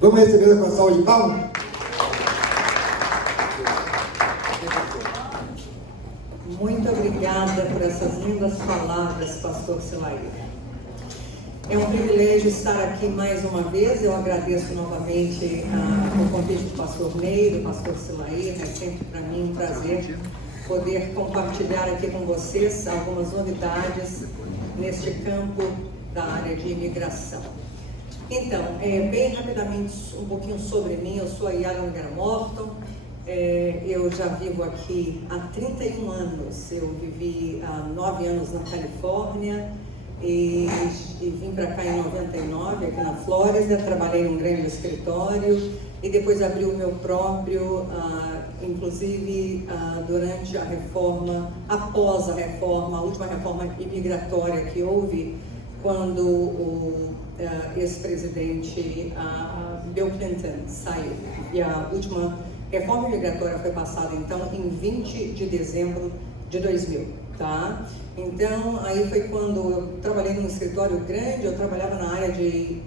Vamos receber com a salva de palmas? Muito obrigada por essas lindas palavras, pastor Silair. É um privilégio estar aqui mais uma vez. Eu agradeço novamente o convite do pastor Ney, do pastor Silair. É sempre para mim um prazer poder compartilhar aqui com vocês algumas novidades neste campo da área de imigração. Então, bem rapidamente um pouquinho sobre mim. Eu sou a Yara Nogueira Morton. Eu já vivo aqui há 31 anos. Eu vivi há 9 anos na Califórnia e vim para cá em 99, aqui na Flórida. Trabalhei num grande escritório e depois abri o meu próprio, inclusive durante a reforma, após a reforma, a última reforma imigratória que houve, quando o ex-presidente Bill Clinton saiu. E a última reforma migratória foi passada, então, em 20 de dezembro de 2000, tá? Então, aí foi quando eu trabalhei num escritório grande. Eu trabalhava na área de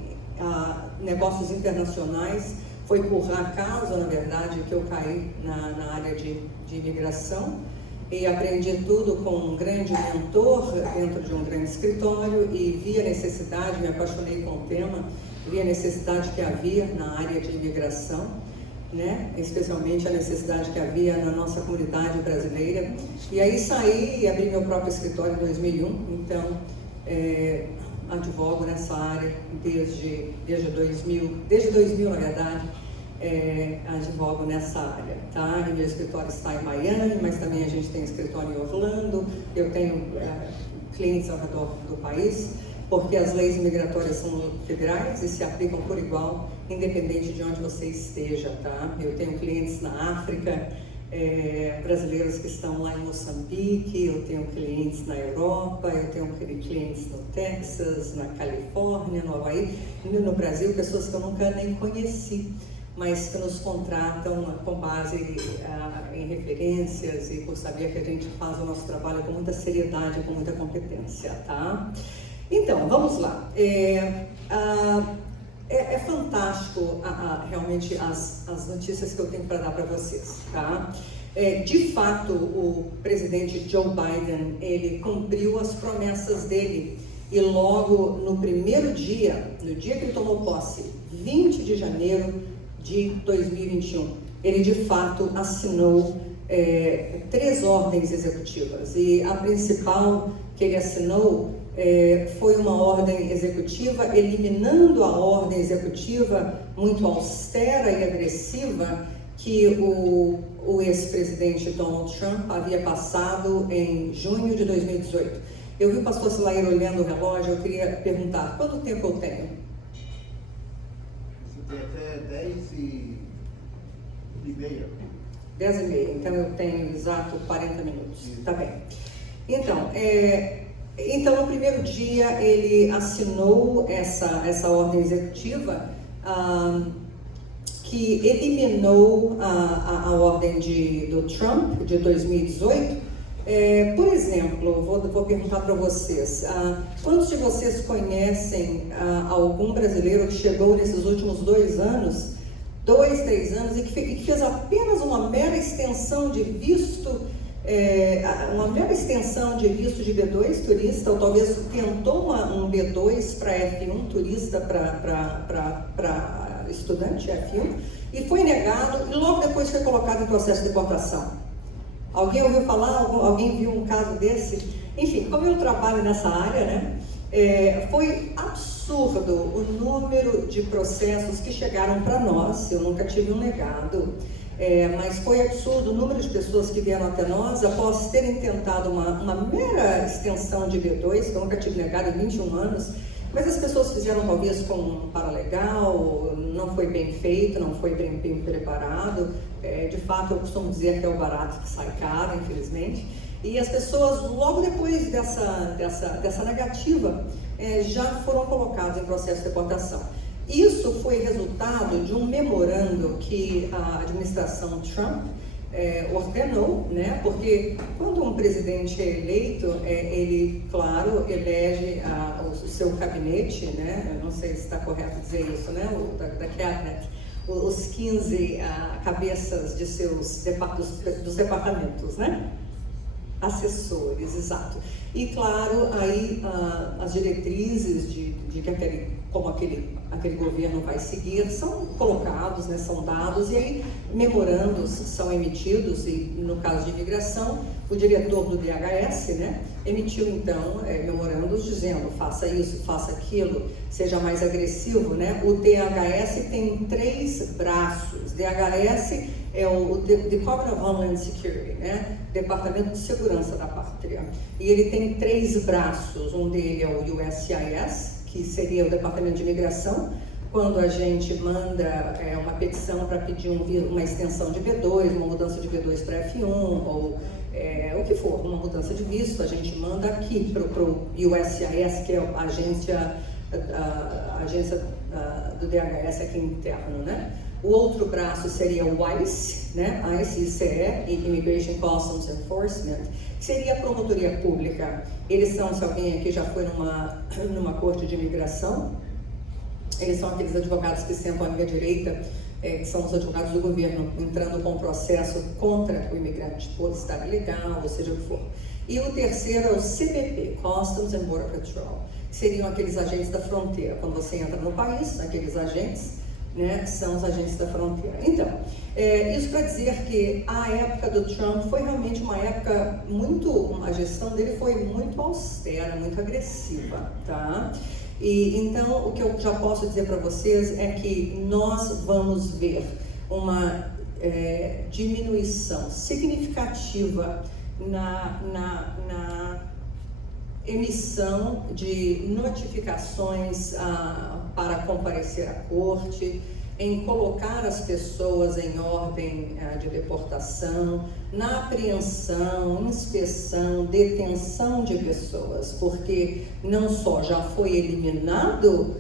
negócios internacionais. Foi por acaso, na verdade, que eu caí na área de imigração e aprendi tudo com um grande mentor dentro de um grande escritório e vi a necessidade, me apaixonei com o tema, vi a necessidade que havia na área de imigração, né? Especialmente a necessidade que havia na nossa comunidade brasileira. E aí saí e abri meu próprio escritório em 2001, então advogo nessa área desde 2000, na verdade, advogo nessa área, tá? E meu escritório está em Miami, mas também a gente tem escritório em Orlando. Eu tenho clientes ao redor do país, porque as leis migratórias são federais e se aplicam por igual, independente de onde você esteja, tá? Eu tenho clientes na África, brasileiros que estão lá em Moçambique, eu tenho clientes na Europa, eu tenho clientes no Texas, na Califórnia, no Hawaii, no Brasil, pessoas que eu nunca nem conheci, mas que nos contratam com base em referências e por saber que a gente faz o nosso trabalho com muita seriedade, com muita competência, tá? Então, vamos lá. É fantástico realmente as notícias que eu tenho para dar para vocês, tá? De fato, o presidente Joe Biden, ele cumpriu as promessas dele e logo no primeiro dia, no dia que ele tomou posse, 20 de janeiro de 2021, ele de fato assinou 3 ordens executivas e a principal que ele assinou foi uma ordem executiva eliminando a ordem executiva muito austera e agressiva que o ex-presidente Donald Trump havia passado em junho de 2018. Eu vi o pastor Silair olhando o relógio. Eu queria perguntar, quanto tempo eu tenho? Você tem até 10h30. 10h30, então eu tenho exato 40 minutos. Tá bem. Então, no primeiro dia, ele assinou essa ordem executiva que eliminou a ordem do Trump, de 2018. Por exemplo, vou perguntar para vocês, quantos de vocês conhecem algum brasileiro que chegou nesses últimos 2 anos, 3 anos, e que fez apenas uma mera extensão de visto, de B2 turista, ou talvez tentou um B2 para F1 turista, para estudante F1, e foi negado e logo depois foi colocado em processo de deportação? Alguém ouviu falar? Alguém viu um caso desse? Enfim, como eu trabalho nessa área, né, foi absurdo o número de processos que chegaram para nós. Eu nunca tive um negado. Mas foi absurdo o número de pessoas que vieram até nós após terem tentado uma mera extensão de B2, que eu nunca tive negado em 21 anos, mas as pessoas fizeram talvez com um paralegal, não foi bem feito, não foi bem preparado. De fato, eu costumo dizer que é o barato que sai caro, infelizmente. E as pessoas, logo depois dessa negativa, já foram colocadas em processo de deportação. Isso foi resultado de um memorando que a administração Trump ordenou, né? Porque quando um presidente é eleito, ele, claro, elege o seu gabinete, né? Eu não sei se está correto dizer isso, né? Da cabinet. os 15 cabeças de dos departamentos, né? Assessores, exato. E claro, aí as diretrizes de como aquele governo vai seguir são colocados, né, são dados, e aí memorandos são emitidos, e no caso de imigração, o diretor do DHS, né, emitiu então memorandos dizendo: faça isso, faça aquilo, seja mais agressivo, né? O DHS tem 3 braços. DHS é o Department of Homeland Security, né? Departamento de Segurança da Pátria. E ele tem 3 braços. Um dele é o USCIS, que seria o Departamento de Imigração, quando a gente manda uma petição para pedir uma extensão de B2, uma mudança de B2 para F1, ou o que for, uma mudança de visto, a gente manda aqui para o USCIS, que é a agência do DHS aqui interno, né? O outro braço seria o ICE, né? ICE, Immigration Customs Enforcement, que seria a promotoria pública. Eles são, se alguém aqui já foi numa corte de imigração, eles são aqueles advogados que sentam à minha direita, que são os advogados do governo, entrando com um processo contra o imigrante, por estar ilegal, ou seja o que for. E o terceiro é o CBP, Customs and Border Patrol, que seriam aqueles agentes da fronteira. Quando você entra no país, aqueles agentes, né, são os agentes da fronteira. Então, isso para dizer que a época do Trump foi realmente uma época a gestão dele foi muito austera, muito agressiva, tá? E então, o que eu já posso dizer para vocês é que nós vamos ver uma diminuição significativa na emissão de notificações para comparecer à corte, em colocar as pessoas em ordem de deportação, na apreensão, inspeção, detenção de pessoas, porque não só já foi eliminado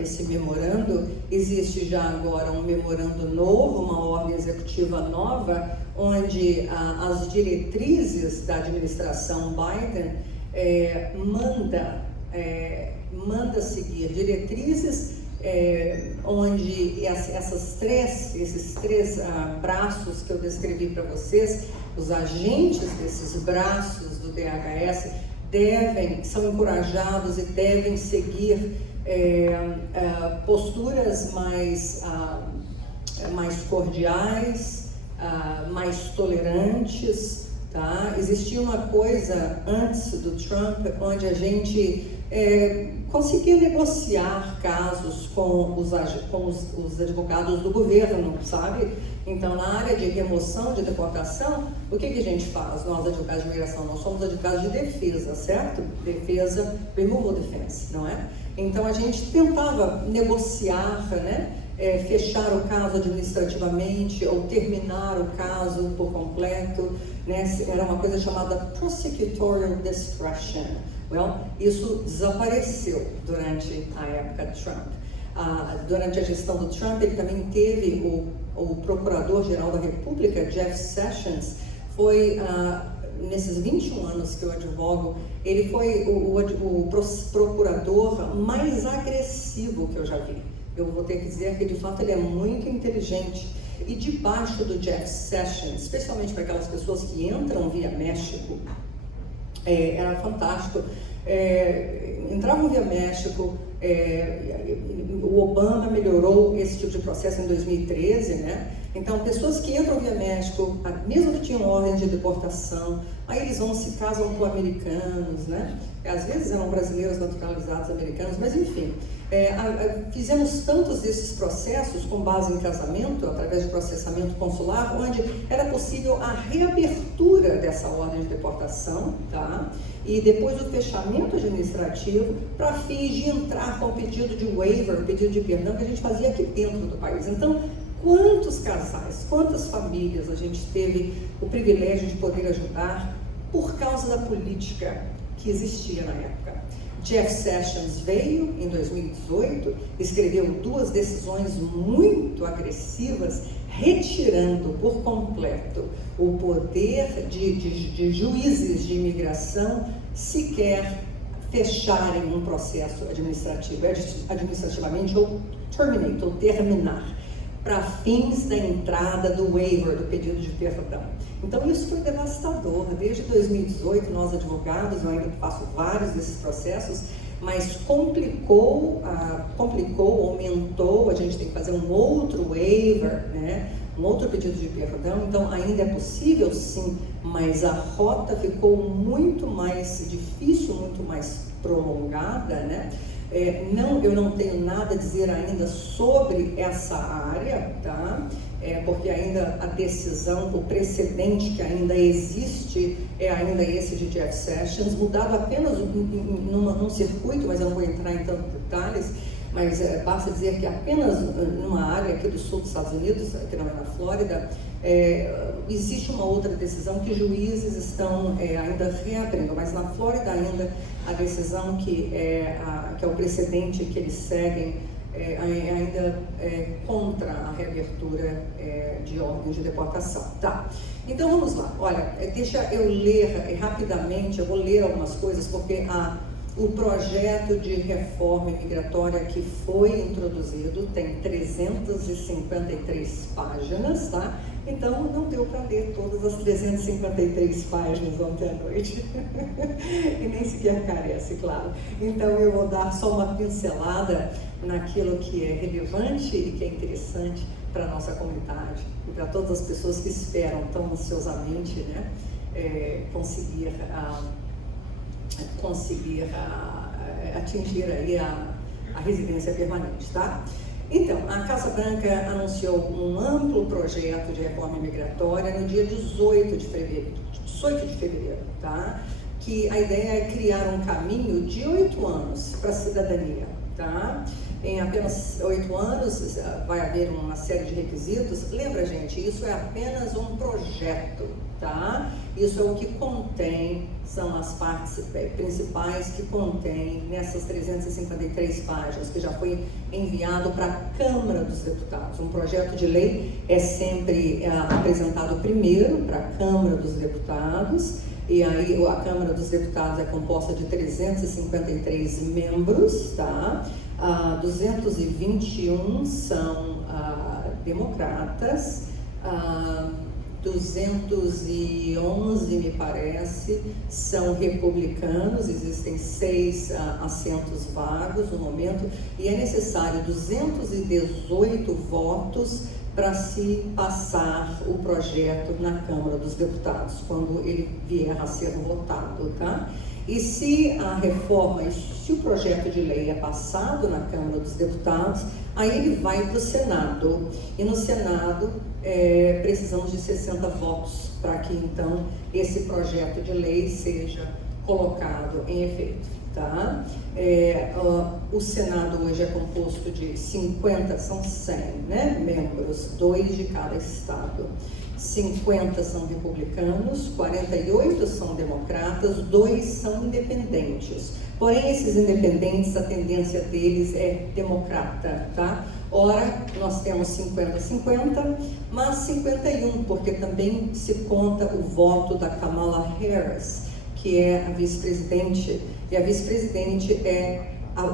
esse memorando, existe já agora um memorando novo, uma ordem executiva nova, onde as diretrizes da administração Biden manda seguir diretrizes onde esses três braços que eu descrevi para vocês, os agentes desses braços do DHS são encorajados e devem seguir posturas mais cordiais, mais tolerantes, tá? Existia uma coisa antes do Trump onde a gente conseguia negociar casos com os advogados do governo, sabe? Então, na área de remoção de deportação, o que a gente faz? Nós, advogados de imigração, nós somos advogados de defesa, certo? Defesa, removal defense, não é? Então, a gente tentava negociar, né? Fechar o caso administrativamente ou terminar o caso por completo, né? Era uma coisa chamada prosecutorial discretion. Isso desapareceu durante a época de Trump. Durante a gestão do Trump, ele também teve o Procurador-Geral da República, Jeff Sessions, foi, nesses 21 anos que eu advogo, ele foi o procurador mais agressivo que eu já vi. Eu vou ter que dizer que, de fato, ele é muito inteligente. E debaixo do Jeff Sessions, especialmente para aquelas pessoas que entram via México, era fantástico. Entravam via México, o Obama melhorou esse tipo de processo em 2013, né? Então, pessoas que entram via México, mesmo que tinham ordem de deportação, aí eles se casam com americanos, né? Às vezes eram brasileiros naturalizados americanos, mas enfim. Fizemos tantos desses processos com base em casamento, através de processamento consular, onde era possível a reabertura dessa ordem de deportação, tá? E depois do fechamento administrativo, para fins de entrar com pedido de waiver, pedido de perdão, que a gente fazia aqui dentro do país. Então, quantos casais, quantas famílias a gente teve o privilégio de poder ajudar por causa da política que existia na época. Jeff Sessions veio em 2018, escreveu 2 decisões muito agressivas, retirando por completo o poder de juízes de imigração sequer fecharem um processo administrativamente ou terminate, ou terminar, para fins da entrada do waiver, do pedido de perdão. Então isso foi devastador. Desde 2018, nós advogados, eu ainda faço vários desses processos, mas complicou, aumentou, a gente tem que fazer um outro waiver, né? Um outro pedido de perdão. Então ainda é possível sim, mas a rota ficou muito mais difícil, muito mais prolongada, né? Eu não tenho nada a dizer ainda sobre essa área, tá? Porque ainda a decisão, o precedente que ainda existe é ainda esse de Jeff Sessions, mudado apenas num circuito, mas eu não vou entrar em tantos detalhes, mas basta dizer que apenas numa área aqui do sul dos Estados Unidos, que não é na Flórida, existe uma outra decisão que juízes estão ainda reabrindo, mas na Flórida ainda a decisão que é o precedente que eles seguem ainda contra a reabertura de ordem de deportação. Tá. Então vamos lá, olha, deixa eu ler rapidamente, eu vou ler algumas coisas, porque o projeto de reforma imigratória que foi introduzido tem 353 páginas, tá? Então não deu para ler todas as 353 páginas ontem à noite, e nem sequer carece, claro. Então eu vou dar só uma pincelada naquilo que é relevante e que é interessante para a nossa comunidade e para todas as pessoas que esperam tão ansiosamente, né, conseguir atingir aí a residência permanente, tá? Então, a Casa Branca anunciou um amplo projeto de reforma migratória no dia 18 de fevereiro, tá? Que a ideia é criar um caminho de 8 anos para a cidadania, tá? Em apenas 8 anos vai haver uma série de requisitos. Lembra, gente, isso é apenas um projeto, tá? Isso é o que contém, são as partes principais que contém nessas 353 páginas, que já foi enviado para a Câmara dos Deputados. Um projeto de lei é sempre apresentado primeiro para a Câmara dos Deputados, e aí a Câmara dos Deputados é composta de 353 membros, tá? 221 são democratas, 211, me parece, são republicanos. Existem 6 assentos vagos no momento, e é necessário 218 votos para se passar o projeto na Câmara dos Deputados, quando ele vier a ser votado, tá? E se a reforma, se o projeto de lei é passado na Câmara dos Deputados, aí ele vai para o Senado. E no Senado precisamos de 60 votos para que então esse projeto de lei seja colocado em efeito, tá? O Senado hoje é composto de 50, são 100, né, membros, 2 de cada estado. 50 são republicanos, 48 são democratas, 2 são independentes. Porém, esses independentes, a tendência deles é democrata, tá? Ora, nós temos 50-50, mas 51, porque também se conta o voto da Kamala Harris, que é a vice-presidente, e a vice-presidente é a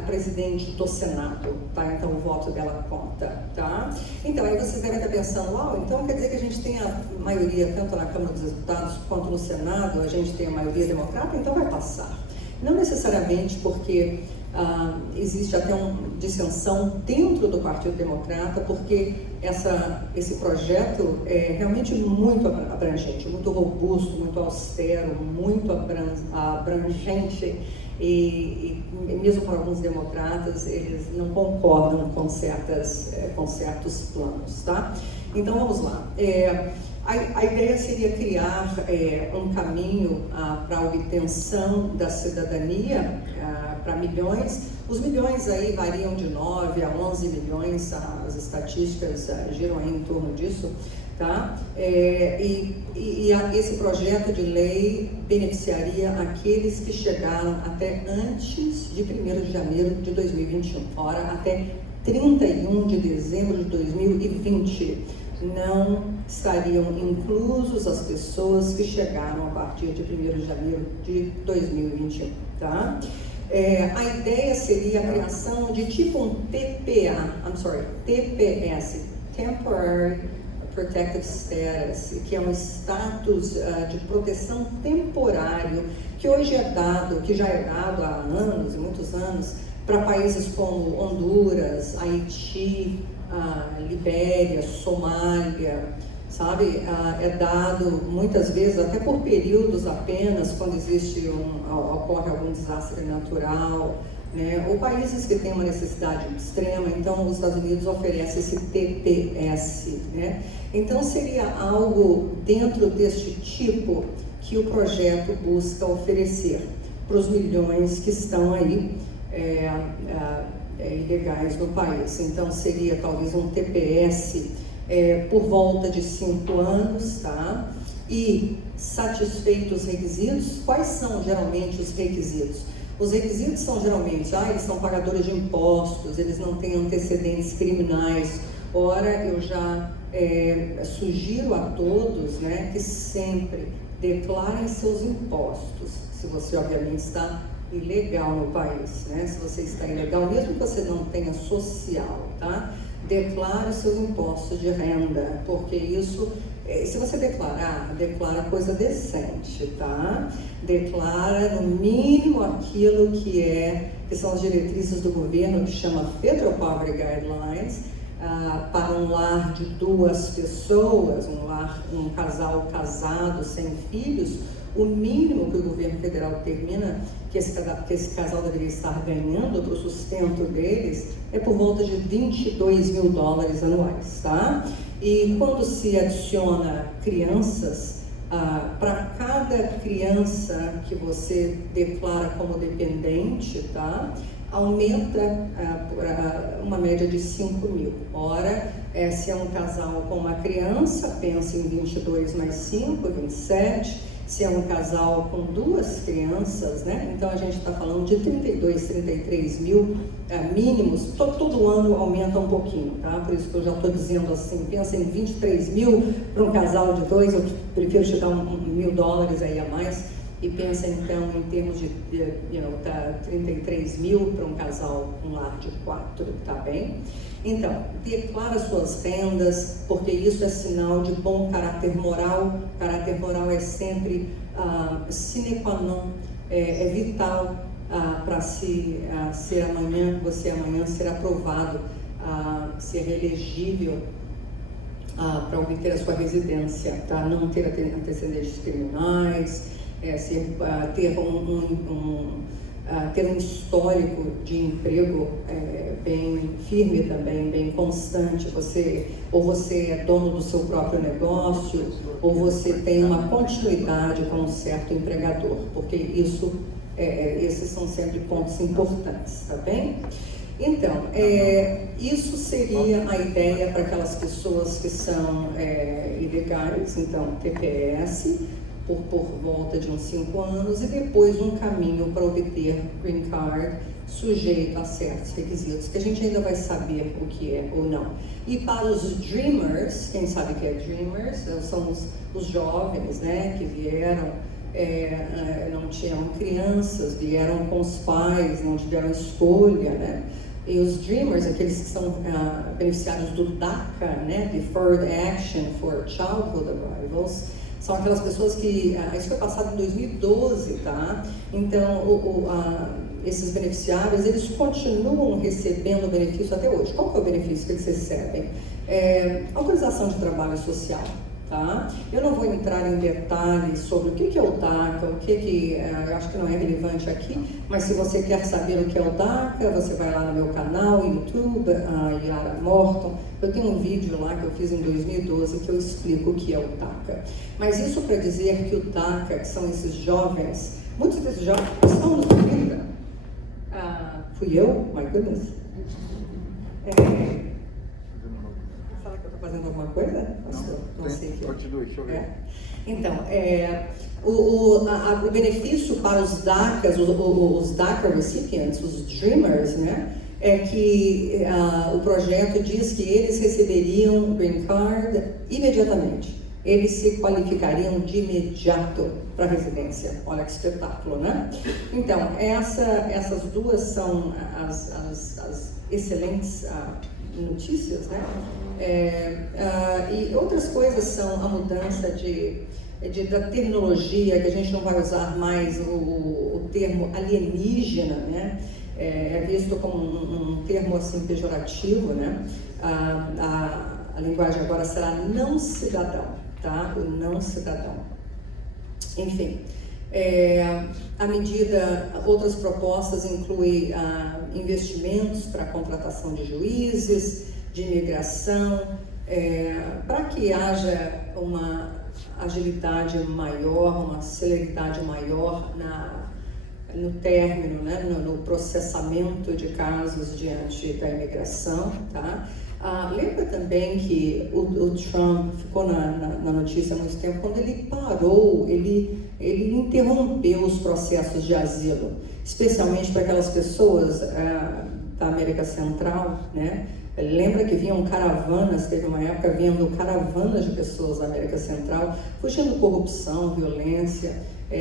presidente do Senado, tá? Então o voto dela conta, tá? Então aí vocês devem estar pensando, então quer dizer que a gente tem a maioria tanto na Câmara dos Deputados quanto no Senado, a gente tem a maioria democrata, então vai passar. Não necessariamente, porque existe até uma dissensão dentro do Partido Democrata, porque esse projeto é realmente muito abrangente, muito robusto, muito austero, muito abrangente, e mesmo para alguns democratas, eles não concordam com certos planos, tá? Então vamos lá. A ideia seria criar um caminho para a obtenção da cidadania para milhões. Os milhões aí variam de 9 a 11 milhões, as estatísticas giram aí em torno disso, tá? Esse projeto de lei beneficiaria aqueles que chegaram até antes de 1º de janeiro de 2021, ora, até 31 de dezembro de 2020. Não estariam inclusos as pessoas que chegaram a partir de 1º de janeiro de 2021, tá? A ideia seria a criação de tipo um TPS, Temporary Protective Status, que é um status de proteção temporário, que hoje que já é dado há anos, e muitos anos, para países como Honduras, Haiti, Libéria, Somália, sabe? É dado muitas vezes até por períodos apenas, quando ocorre algum desastre natural, né? Ou países que têm uma necessidade extrema. Então os Estados Unidos oferecem esse TPS, né? Então seria algo dentro deste tipo que o projeto busca oferecer para os milhões que estão aí ilegais no país. Então seria talvez um TPS por volta de 5 anos, tá? E satisfeitos os requisitos. Quais são geralmente os requisitos? Os requisitos são geralmente, eles são pagadores de impostos, eles não têm antecedentes criminais. Ora, eu já sugiro a todos, né, que sempre declarem seus impostos, se você obviamente está ilegal no país, né? Se você está ilegal, mesmo que você não tenha social, tá? Declare os seus impostos de renda, porque isso, se você declara coisa decente, tá? Declara no mínimo aquilo que são as diretrizes do governo, que chama Federal Poverty Guidelines, para um lar de 2 pessoas, um casal casado sem filhos. O mínimo que o governo federal determina que esse casal deveria estar ganhando para o sustento deles é por volta de $22 mil anuais, tá? E quando se adiciona crianças, para cada criança que você declara como dependente, tá? Aumenta uma média de 5 mil. Ora, se é um casal com uma criança, pensa em 22 mais 5, 27. Se é um casal com 2 crianças, né? Então a gente está falando de 32, 33 mil mínimos. Todo ano aumenta um pouquinho, tá? Por isso que eu já estou dizendo assim, pensa em 23 mil para um casal de 2, eu prefiro te dar $1.000 aí a mais. E pensa então em termos de 33 mil para um casal, um lar de 4, tá bem? Então, declara suas rendas, porque isso é sinal de bom caráter moral. Caráter moral é sempre sine qua non, é vital para você amanhã ser aprovado, ser elegível para obter a sua residência, tá? Não ter antecedentes criminais, ter um histórico de emprego bem firme também, bem constante. Ou você é dono do seu próprio negócio, ou você tem uma continuidade com um certo empregador, porque esses são sempre pontos importantes, tá bem? Então, isso seria a ideia para aquelas pessoas que são ilegais. Então, TPS, por volta de uns 5 anos, e depois um caminho para obter Green Card, sujeito a certos requisitos, que a gente ainda vai saber o que é ou não. E para os Dreamers, quem sabe o que é Dreamers? São os jovens, né, que vieram, não tinham crianças, vieram com os pais, não tiveram escolha, né? E os Dreamers, aqueles que são beneficiários do DACA, né, Deferred Action for Childhood Arrivals, são aquelas pessoas que, isso foi passado em 2012, tá? Então, esses beneficiários, eles continuam recebendo benefício até hoje. Qual que é o benefício que eles recebem? Autorização de trabalho social, tá? Eu não vou entrar em detalhes sobre o que é o DACA, eu acho que não é relevante aqui, mas se você quer saber o que é o DACA, você vai lá no meu canal, YouTube, Yara Morton. Eu tenho um vídeo lá que eu fiz em 2012 que eu explico o que é o DACA. Mas isso para dizer que o DACA, que são esses jovens, muitos desses jovens estão nos ouvindo. Fui eu? My goodness. Será que eu estou fazendo alguma coisa, pastor? Não sei. Continue, deixa eu ver. Então, o benefício para os DACAs, os DACA recipients, os Dreamers, né? É que o projeto diz que eles receberiam Green Card imediatamente. eles se qualificariam de imediato para a residência. Olha que espetáculo, né? Então, essas duas são as excelentes notícias, né? E outras coisas são a mudança da terminologia, que a gente não vai usar mais o termo alienígena, né? É visto como um termo assim pejorativo, né? A linguagem agora será não cidadão, tá? O não cidadão. Enfim, a medida, outras propostas incluem investimentos para a contratação de juízes, de imigração, para que haja uma agilidade maior, uma celeridade maior no término, né, no processamento de casos diante da imigração, tá? Lembra também que o Trump ficou na notícia há muito tempo, quando ele parou, ele interrompeu os processos de asilo, especialmente para aquelas pessoas da América Central, né? Lembra que vinham caravanas, teve uma época vindo caravanas de pessoas da América Central, fugindo corrupção, violência,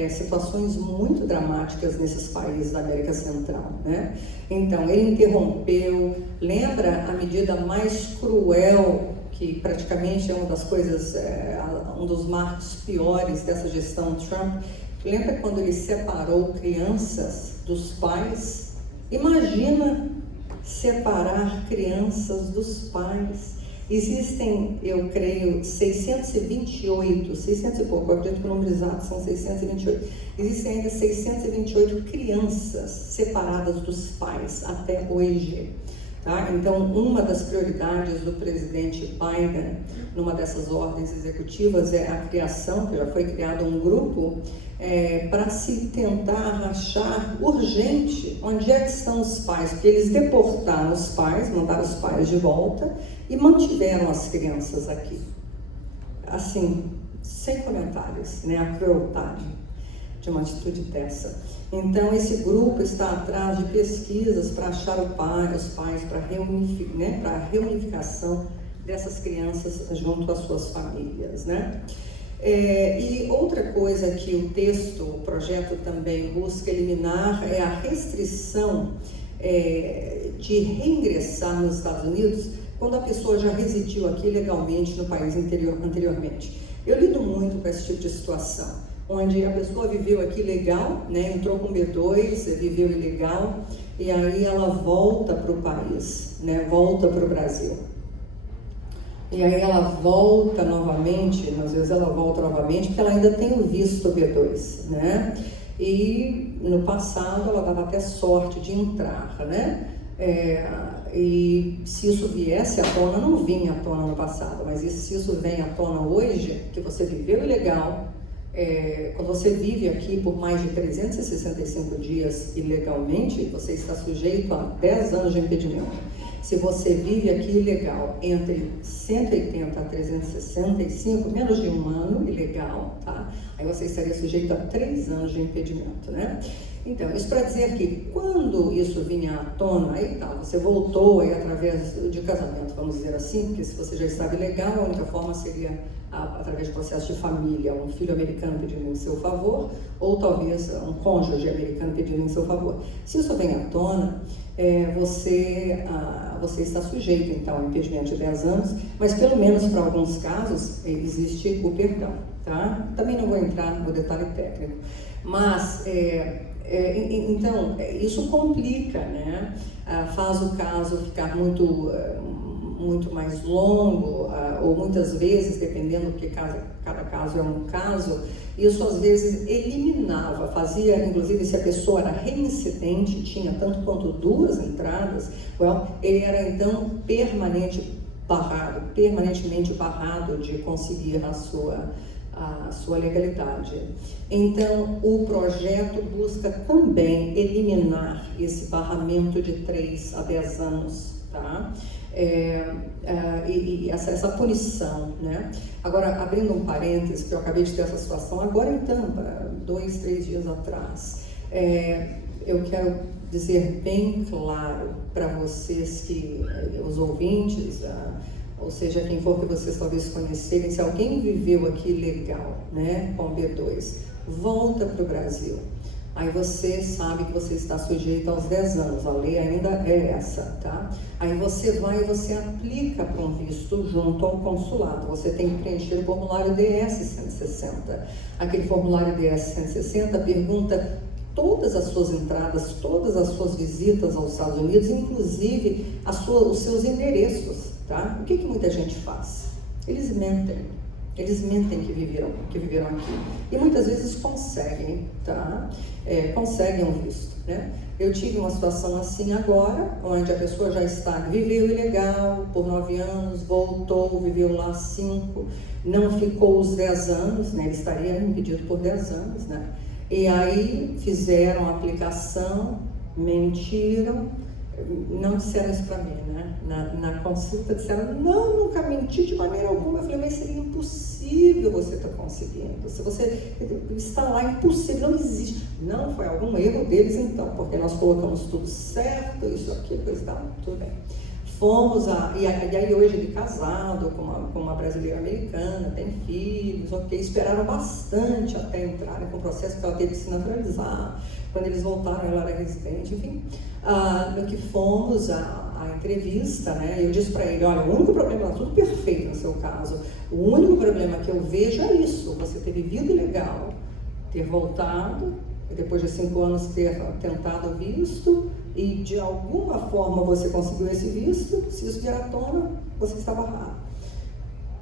situações muito dramáticas nesses países da América Central, né? Então, ele interrompeu. Lembra a medida mais cruel, que praticamente é uma das coisas, um dos marcos piores dessa gestão Trump? Lembra quando ele separou crianças dos pais? Imagina separar crianças dos pais. Existem, eu creio, 600 e pouco, eu acredito que o número exato são 628. Existem ainda 628 crianças separadas dos pais até hoje. Tá? Então, uma das prioridades do presidente Biden, numa dessas ordens executivas, é a criação, que já foi criado um grupo, para se tentar achar urgente onde é que estão os pais, porque eles deportaram os pais, mandaram os pais de volta e mantiveram as crianças aqui. Assim, sem comentários, né? A crueldade de uma atitude dessa. Então, esse grupo está atrás de pesquisas para achar os pais, para a reunificação dessas crianças junto às suas famílias, né? E outra coisa que o projeto também busca eliminar é a restrição de reingressar nos Estados Unidos quando a pessoa já residiu aqui legalmente no país anteriormente. Eu lido muito com esse tipo de situação, onde a pessoa viveu aqui legal, né, entrou com B2, viveu ilegal, e aí ela volta para o país, né, volta para o Brasil. E aí ela volta novamente, às vezes ela volta novamente, porque ela ainda tem o visto B2, né? E no passado ela dava até sorte de entrar, né? E se isso viesse à tona, não vinha à tona no passado, mas se isso vem à tona hoje, que você viveu ilegal, quando você vive aqui por mais de 365 dias ilegalmente, você está sujeito a 10 anos de impedimento. Se você vive aqui ilegal entre 180 a 365, menos de um ano ilegal, tá? Aí você estaria sujeito a 3 anos de impedimento, né? Então, isso para dizer que quando isso vinha à tona, aí tá, você voltou aí através de casamento, vamos dizer assim, porque se você já estava ilegal, a única forma seria através de processo de família, um filho americano pedindo em seu favor, ou talvez um cônjuge americano pedindo em seu favor. Se isso vem à tona, você está sujeito, então, ao impedimento de 10 anos, mas pelo menos para alguns casos existe o perdão, tá? Também não vou entrar no detalhe técnico, mas, então, isso complica, né? Faz o caso ficar muito mais longo, ou muitas vezes, dependendo, porque cada caso é um caso, isso às vezes eliminava, fazia, inclusive se a pessoa era reincidente, tinha tanto quanto 2 entradas, ele era então permanentemente barrado de conseguir a sua legalidade. Então, o projeto busca também eliminar esse barramento de 3 a 10 anos, tá? E essa punição, né? Agora, abrindo um parênteses, que eu acabei de ter essa situação agora em Tampa, 2, 3 dias atrás, eu quero dizer bem claro para vocês que os ouvintes, ou seja, quem for que vocês talvez conhecerem, se alguém viveu aqui legal, né, com B2, volta para o Brasil. Aí você sabe que você está sujeito aos 10 anos, a lei ainda é essa, tá? Aí você vai e você aplica para um visto junto ao consulado. Você tem que preencher o formulário DS-160. Aquele formulário DS-160 pergunta todas as suas entradas, todas as suas visitas aos Estados Unidos, inclusive os seus endereços, tá? O que muita gente faz? Eles mentem que viveram aqui. E muitas vezes conseguem, tá? Conseguem um visto, né? Eu tive uma situação assim agora, onde a pessoa viveu ilegal por 9 anos, voltou, viveu lá 5, não ficou os 10 anos, né? Ele estaria impedido por 10 anos, né? E aí fizeram a aplicação, mentiram, não disseram isso para mim, né? Na consulta disseram, não, nunca menti de maneira alguma. Eu falei, mas seria impossível você estar conseguindo. Se você está lá, impossível, não existe. Não, foi algum erro deles então, porque nós colocamos tudo certo, isso aqui, coisa e tal, tudo bem. E aí hoje ele casado com uma brasileira americana, tem filhos, ok, esperaram bastante até entrarem com o processo, porque ela teve que se naturalizar. Quando eles voltaram, ela era residente, enfim. No que fomos à entrevista, né, eu disse para ele, olha, o único problema, tudo perfeito no seu caso, o único problema que eu vejo é isso, você ter vivido ilegal, ter voltado, e depois de 5 anos ter tentado visto, e de alguma forma você conseguiu esse visto, se isso vier à tona, você está barrado.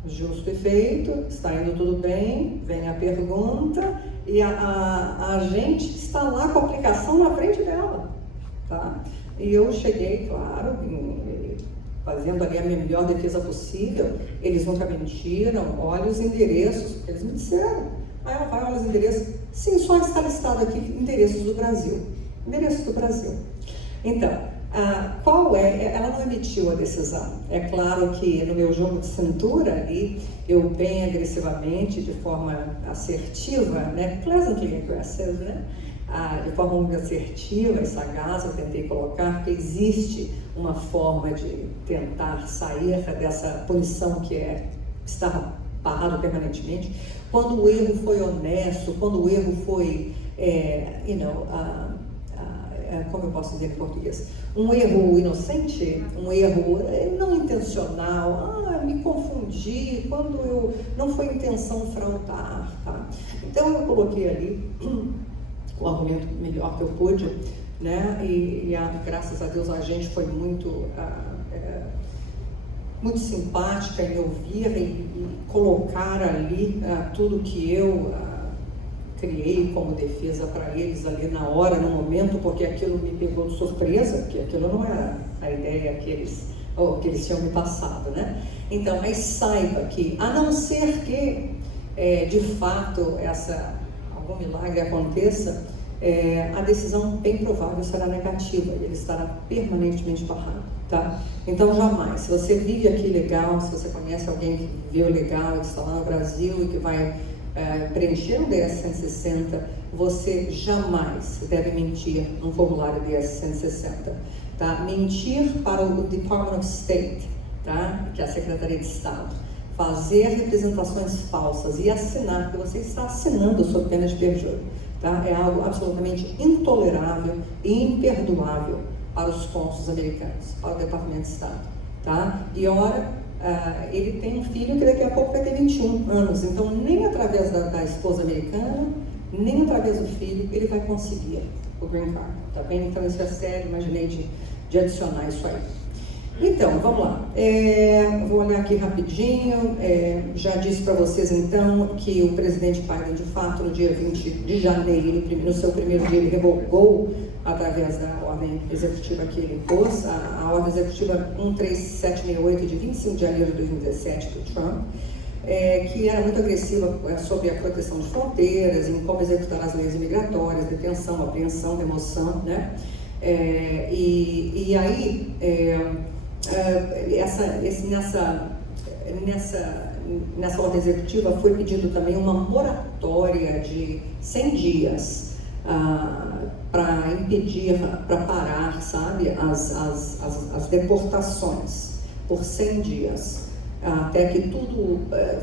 Justo e feito, está indo tudo bem, vem a pergunta, e a gente está lá com a aplicação na frente dela, tá? E eu cheguei, claro, fazendo ali a melhor defesa possível, eles nunca mentiram, olha os endereços, eles me disseram. Aí ela vai, olha os endereços, sim, só está listado aqui endereços do Brasil. Endereços do Brasil. Então, ela não emitiu a decisão. É claro que no meu jogo de cintura ali, eu bem agressivamente, de forma assertiva, né, pleasantly aggressive, né, de forma muito assertiva e sagaz, eu tentei colocar que existe uma forma de tentar sair dessa punição que é estar barrado permanentemente, quando o erro foi honesto, quando o erro foi, como eu posso dizer em português, um erro inocente, um erro não intencional, me confundi, quando não foi intenção fraudar, tá? Então eu coloquei ali o argumento melhor que eu pude, né? Graças a Deus a gente foi muito simpática em ouvir e colocar ali tudo que eu criei como defesa para eles ali na hora, no momento, porque aquilo me pegou de surpresa, porque aquilo não era a ideia que eles tinham me passado, né? Então, mas saiba que, a não ser que, de fato, algum milagre aconteça, a decisão bem provável será negativa, ele estará permanentemente barrado, tá? Então, jamais, se você vive aqui legal, se você conhece alguém que viveu legal, que está lá no Brasil e que vai preencher o DS-160, você jamais deve mentir no formulário DS-160, tá? Mentir para o Department of State, tá? Que é a Secretaria de Estado, fazer representações falsas e assinar, que você está assinando sob pena de perjúrio, tá? É algo absolutamente intolerável e imperdoável para os cônsules americanos, para o Departamento de Estado, tá? E ora, ele tem um filho que daqui a pouco vai ter 21 anos, então nem através da esposa americana, nem através do filho, ele vai conseguir o green card, tá bem? Então isso é sério, imaginei de adicionar isso aí. Então, vamos lá, vou olhar aqui rapidinho, já disse para vocês então que o presidente Biden, de fato, no dia 20 de janeiro, no seu primeiro dia, ele revogou, através da ordem executiva que ele pôs, a ordem executiva 13768 de 25 de janeiro de 2017 do Trump, que era muito agressiva sobre a proteção de fronteiras, em como executar as leis migratórias, detenção, apreensão, remoção, né? E aí, nessa ordem executiva foi pedido também uma moratória de 100 dias para impedir, para parar, sabe, as deportações por 100 dias. até que tudo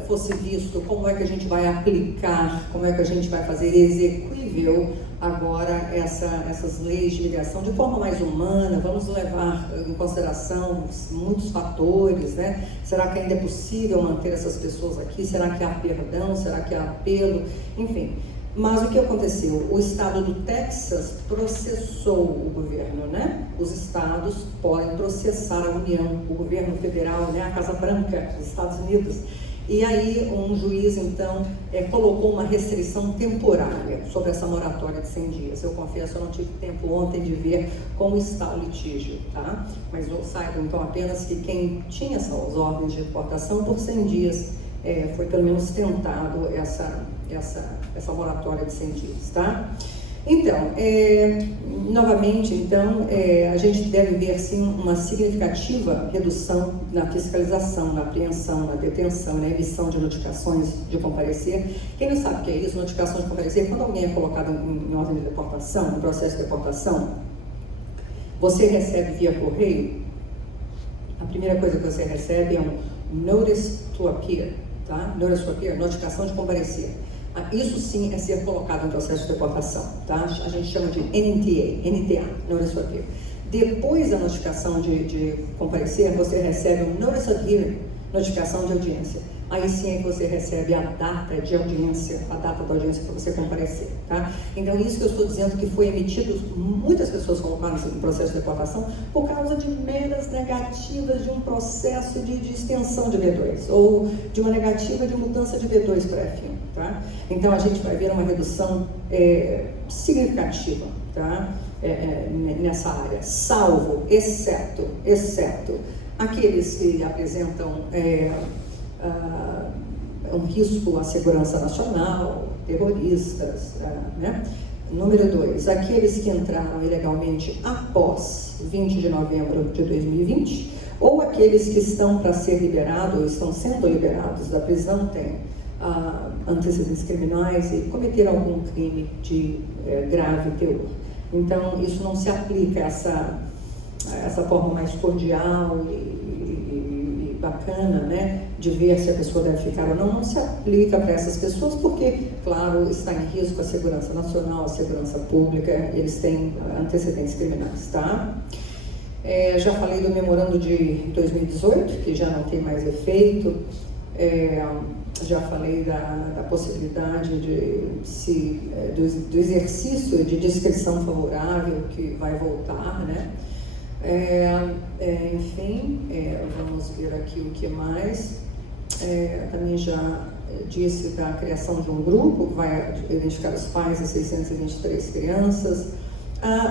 fosse visto, como é que a gente vai aplicar, como é que a gente vai fazer execuível agora essas leis de migração de forma mais humana. Vamos levar em consideração muitos fatores, né? Será que ainda é possível manter essas pessoas aqui? Será que há perdão? Será que há apelo? Enfim. Mas o que aconteceu? O estado do Texas processou o governo, né? Os estados podem processar a União, o governo federal, né? A Casa Branca dos Estados Unidos. E aí um juiz, então, colocou uma restrição temporária sobre essa moratória de 100 dias. Eu confesso, eu não tive tempo ontem de ver como está o litígio, tá? Mas saibam, então, apenas que quem tinha essas ordens de deportação por 100 dias foi pelo menos tentado essa moratória de 100 dias, tá? Então, novamente, então, a gente deve ver, sim, uma significativa redução na fiscalização, na apreensão, na detenção, na emissão de notificações de comparecer. Quem não sabe o que é isso, notificação de comparecer, quando alguém é colocado em ordem de deportação, em processo de deportação, você recebe via correio, a primeira coisa que você recebe é um Notice to Appear, tá? Notice to Appear, notificação de comparecer. Isso sim é ser colocado em processo de deportação, tá? A gente chama de NTA, Notice to Appear. Depois da notificação de comparecer, você recebe um Notice of Hearing, notificação de audiência. Aí sim é que você recebe a data de audiência, a data da audiência para você comparecer, tá? Então, isso que eu estou dizendo que foi emitido, muitas pessoas colocaram em processo de deportação por causa de meras negativas de um processo de extensão de B2, ou de uma negativa de mudança de B2 para F1, tá? Então, a gente vai ver uma redução significativa, tá? Nessa área, salvo, exceto aqueles que apresentam um risco à segurança nacional, terroristas, né? Número 2, aqueles que entraram ilegalmente após 20 de novembro de 2020, ou aqueles que estão para ser liberados, ou estão sendo liberados da prisão, têm antecedentes criminais e cometeram algum crime de grave teor. Então, isso não se aplica a essa forma mais cordial e bacana, né, de ver se a pessoa deve ficar ou não se aplica para essas pessoas, porque, claro, está em risco a segurança nacional, a segurança pública, eles têm antecedentes criminais, tá? Já falei do memorando de 2018, que já não tem mais efeito. Já falei da possibilidade do exercício de descrição favorável que vai voltar, né? Enfim, vamos ver aqui o que mais. Também já disse da criação de um grupo que vai identificar os pais de 623 crianças.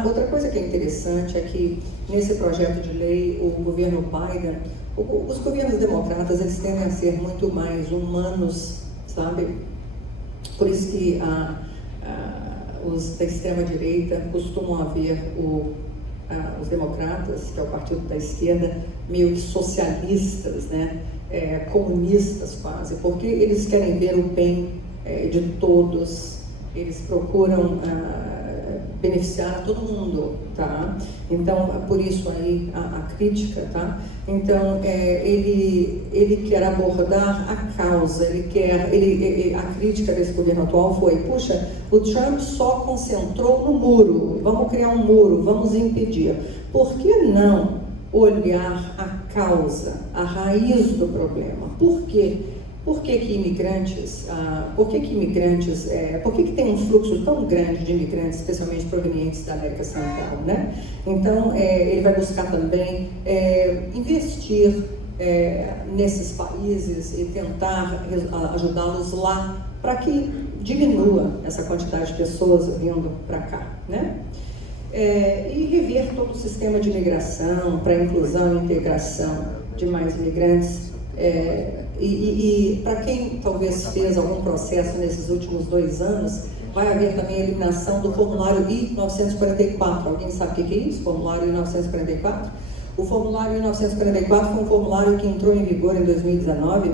Outra coisa que é interessante é que nesse projeto de lei o governo Biden, os governos democratas, eles tendem a ser muito mais humanos, sabe? Por isso que os da extrema-direita costumam ver os democratas, que é o partido da esquerda, meio que socialistas, né? Comunistas quase, porque eles querem ver o bem de todos, eles procuram beneficiar todo mundo, tá? Então, por isso aí a crítica, tá? Então, ele quer abordar a causa, a crítica desse governo atual foi, puxa, o Trump só concentrou no muro, vamos criar um muro, vamos impedir. Por que não olhar a causa, a raiz do problema? Por quê? Por que imigrantes, por que tem um fluxo tão grande de imigrantes, especialmente provenientes da América Central, né? Então, ele vai buscar também investir nesses países e tentar ajudá-los lá para que diminua essa quantidade de pessoas vindo para cá, né? E rever todo o sistema de imigração para inclusão e integração de mais imigrantes. E para quem talvez fez algum processo nesses últimos 2 anos, vai haver também a eliminação do formulário I-944. Alguém sabe o que é isso? Formulário I-944? O formulário I-944 foi um formulário que entrou em vigor em 2019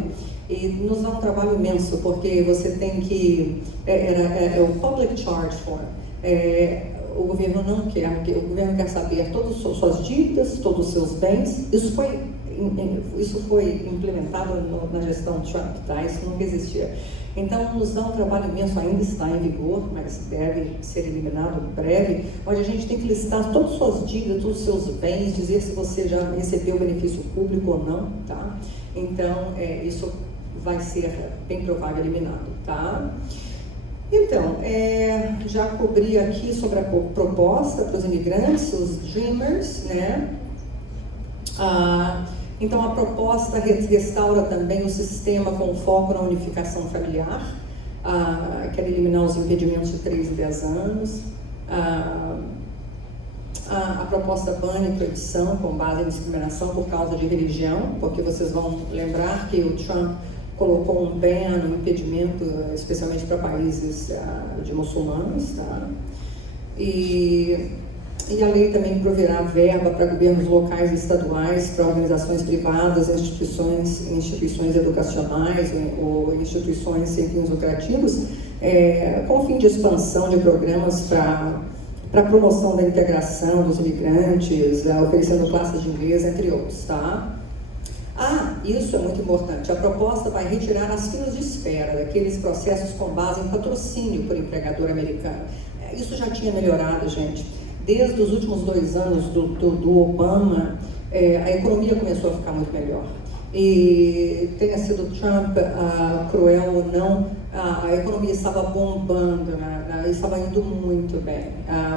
e nos dá um trabalho imenso, porque você tem que... é o Public Charge Form. O governo não quer, o governo quer saber todas as suas dívidas, todos os seus bens. Isso foi isso foi implementado na gestão Trump, tá? Isso nunca existia. Então, nos dá um trabalho imenso, ainda está em vigor, mas deve ser eliminado em breve, onde a gente tem que listar todas as suas dívidas, todos os seus bens, dizer se você já recebeu benefício público ou não, tá? Então, isso vai ser bem provável eliminado, tá? Então, já cobri aqui sobre a proposta para os imigrantes, os Dreamers, né? Então, a proposta restaura também o sistema com foco na unificação familiar, quer eliminar os impedimentos de 3 e 10 anos. A proposta bane a proibição com base em discriminação por causa de religião, porque vocês vão lembrar que o Trump colocou um ban, um impedimento, especialmente para países de muçulmanos, tá? E a lei também proverá verba para governos locais e estaduais, para organizações privadas, instituições educacionais ou instituições sem fins lucrativos, com o fim de expansão de programas para promoção da integração dos imigrantes, oferecendo classes de inglês, entre outros, tá? Isso é muito importante. A proposta vai retirar as filas de espera daqueles processos com base em patrocínio por empregador americano. Isso já tinha melhorado, gente. Desde os últimos 2 anos do Obama, a economia começou a ficar muito melhor. E tenha sido Trump cruel ou não, a economia estava bombando, né? Estava indo muito bem.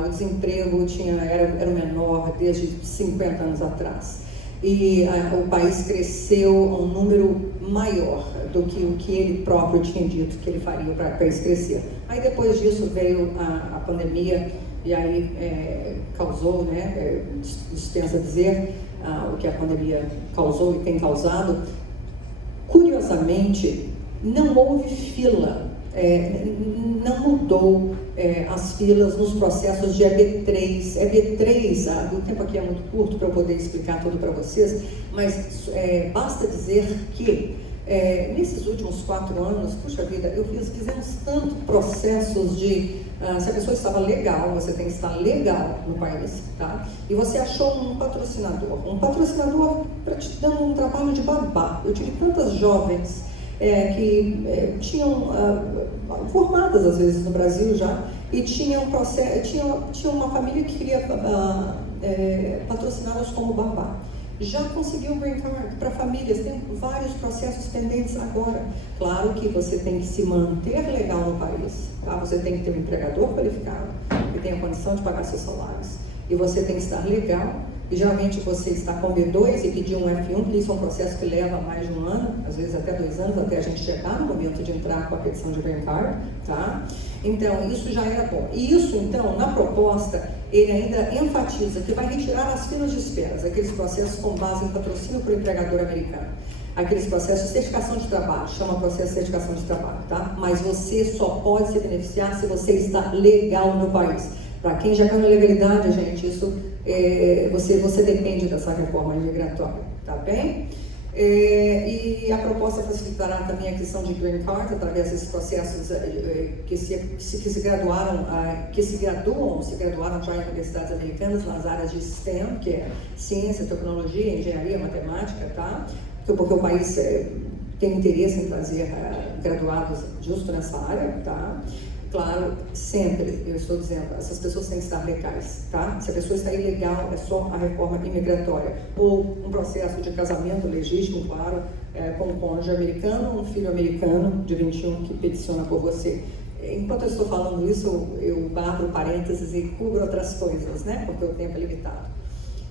O desemprego era o menor desde 50 anos atrás. E o país cresceu a um número maior do que o que ele próprio tinha dito que ele faria para o país crescer. Aí depois disso veio a pandemia e aí causou, né, dispensa dizer o que a pandemia causou e tem causado. Curiosamente, não houve fila, não mudou as filas nos processos de EB3. EB3, o tempo aqui é muito curto para eu poder explicar tudo para vocês, mas basta dizer que nesses últimos 4 anos, puxa vida, fizemos tanto processos de se a pessoa estava legal, você tem que estar legal no país, tá? E você achou um patrocinador para te dando um trabalho de babá. Eu tive tantas jovens que tinham formadas às vezes no Brasil já e tinha uma família que queria patrociná-las como babá. Já conseguiu o green card para famílias, tem vários processos pendentes agora. Claro que você tem que se manter legal no país, tá? Você tem que ter um empregador qualificado que tenha condição de pagar seus salários. E você tem que estar legal. E geralmente você está com B2 e pedir um F1, que isso é um processo que leva mais de 1 ano, às vezes até 2 anos, até a gente chegar no momento de entrar com a petição de green card, tá? Então, isso já era bom. E isso, então, na proposta, ele ainda enfatiza que vai retirar as filas de espera, aqueles processos com base em patrocínio por empregador americano. Aqueles processos de certificação de trabalho, chama processo de certificação de trabalho, tá? Mas você só pode se beneficiar se você está legal no país. Para quem já caiu na legalidade, gente, isso você depende dessa reforma imigratória, tá bem? E a proposta facilitará também a questão de green card através desses processos que se graduaram já em universidades americanas nas áreas de STEM, que é ciência, tecnologia, engenharia, matemática, tá? Porque o país tem interesse em trazer graduados justo nessa área, tá? Claro, sempre, eu estou dizendo, essas pessoas têm que estar legais, tá? Se a pessoa está ilegal, é só a reforma imigratória. Ou um processo de casamento legítimo, claro, com um cônjuge americano, um filho americano de 21 que peticiona por você. Enquanto eu estou falando isso, eu abro parênteses e cubro outras coisas, né? Porque o tempo é limitado.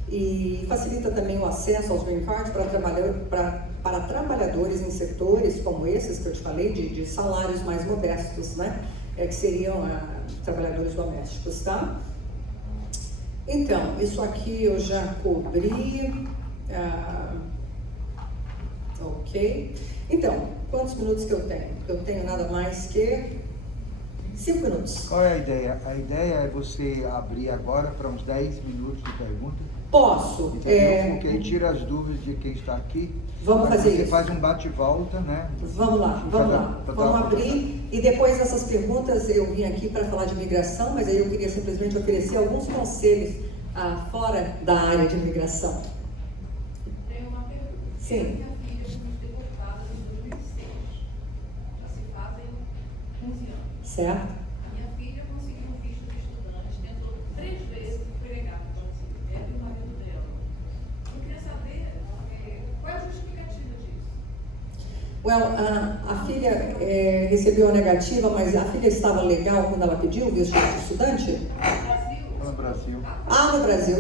E facilita também o acesso aos green cards para trabalhadores em setores como esses que eu te falei, de salários mais modestos, né? Que seriam trabalhadores domésticos, tá? Então, isso aqui eu já cobri. Ok. Então, quantos minutos que eu tenho? Eu tenho nada mais que 5 minutos. Qual é a ideia? A ideia é você abrir agora para uns 10 minutos de pergunta. Posso. Porque aí tira as dúvidas de quem está aqui. Vamos fazer isso. Você faz um bate-volta, né? Vamos lá. Vamos abrir. E depois dessas perguntas, eu vim aqui para falar de imigração, mas aí eu queria simplesmente oferecer alguns conselhos fora da área de imigração. Tem uma pergunta. Sim. Minha filha foi deportada em 2006. Já se fazem 15 anos. Certo? A minha filha conseguiu um visto de estudante, tentou 3 vezes e foi negado. Ela e o marido dela. Eu queria saber qual é a justificativa disso. Well, a filha recebeu a negativa, mas a filha estava legal quando ela pediu o visto de estudante? No Brasil. Ah, no Brasil.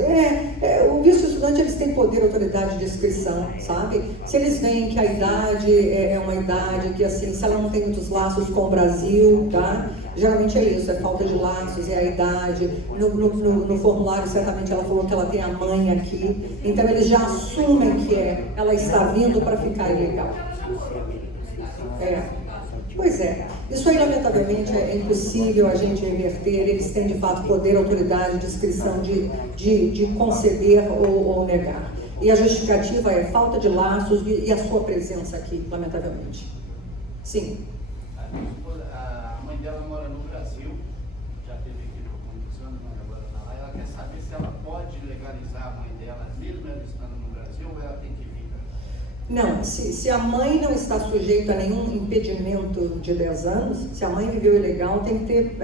O visto de estudante, eles têm poder, autoridade de inscrição, sabe? Se eles veem que a idade é uma idade que, assim, se ela não tem muitos laços com o Brasil, tá? Geralmente é isso, é falta de laços, é a idade. No formulário, certamente, ela falou que ela tem a mãe aqui. Então, eles já assumem que ela está vindo para ficar ilegal. Pois é. Isso aí, lamentavelmente, é impossível a gente reverter. Eles têm, de fato, poder, autoridade, discrição de conceder ou negar. E a justificativa é falta de laços e a sua presença aqui, lamentavelmente. Sim. A mãe dela mora no Brasil, já teve aqui por muitos anos, mas agora está lá. Ela quer saber se ela pode legalizar a mãe dela, mesmo ela estando no Brasil, ou ela tem que vir para cá? Não, se a mãe não está sujeita a nenhum impedimento de 10 anos, se a mãe viveu ilegal, tem que ter,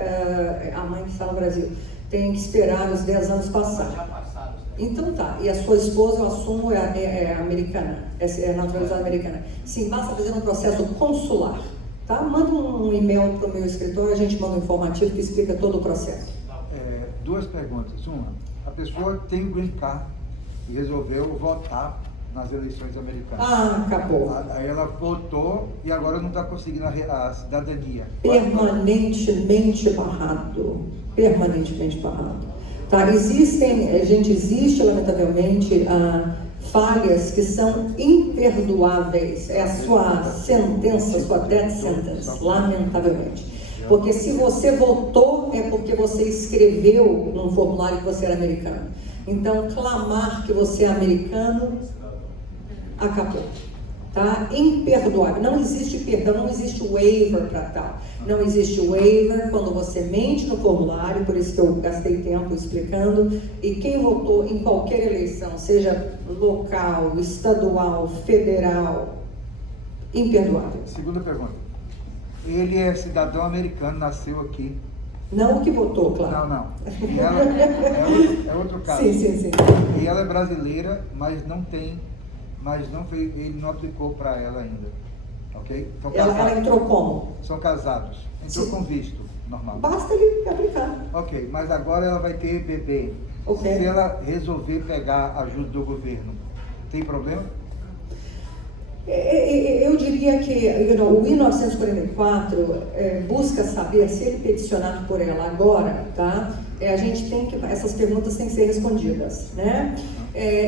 a mãe que está no Brasil, tem que esperar os 10 anos passar. Já passaram, né? Então tá, e a sua esposa, eu assumo, é americana, é naturalizada americana. Sim, basta fazer um processo consular, tá? Manda um e-mail para o meu escritório, a gente manda um informativo que explica todo o processo. 2 perguntas. Uma, a pessoa tem o green card e resolveu votar nas eleições americanas. Ah, acabou. Aí ela votou e agora não está conseguindo a cidadania. Permanentemente barrado. Permanentemente barrado. Tá? Existe, lamentavelmente, falhas que são imperdoáveis. É a sua sentença, a sua death sentence, lamentavelmente. Porque se você votou, é porque você escreveu num formulário que você era americano. Então, clamar que você é americano, acabou. Tá? Imperdoável. Não existe perdão, não existe waiver para tal. Não existe waiver quando você mente no formulário, por isso que eu gastei tempo explicando. E quem votou em qualquer eleição, seja local, estadual, federal, imperdoável. Segunda pergunta. Ele é cidadão americano, nasceu aqui. Não o que votou, claro. Não. E ela é outro caso. Sim. E ela é brasileira, mas ele não aplicou para ela ainda. Ok? Então, Ela entrou como? São casados. Entrou Sim. com visto, normal. Basta ele aplicar. Ok, mas agora ela vai ter bebê. Ok. Se ela resolver pegar ajuda do governo, tem problema? Eu diria que o I-944 busca saber se ele peticionar por ela agora, tá? A gente tem que, essas perguntas têm que ser respondidas, né?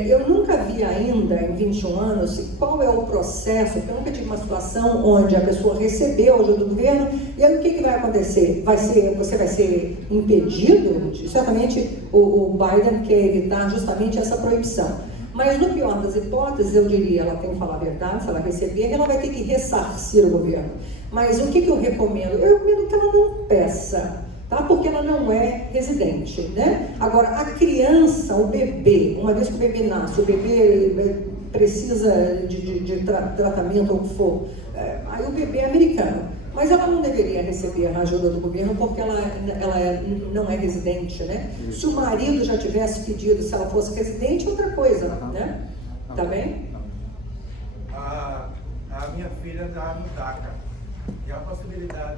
Eu nunca vi ainda, em 21 anos, qual é o processo, porque eu nunca tive uma situação onde a pessoa recebeu a ajuda do governo, e aí o que vai acontecer? Você vai ser impedido? Certamente o Biden quer evitar justamente essa proibição. Mas no pior das hipóteses, eu diria, ela tem que falar a verdade, se ela receber, ela vai ter que ressarcir o governo. Mas o que eu recomendo? Eu recomendo que ela não peça, tá? Porque ela não é residente, né? Agora, a criança, o bebê, uma vez que o bebê nasce, o bebê precisa de tratamento ou o que for, aí o bebê é americano. Mas ela não deveria receber a ajuda do governo porque ela não é residente, né? Se o marido já tivesse pedido, se ela fosse residente, é outra coisa, né? Tá bem? A minha filha está no DACA. E a possibilidade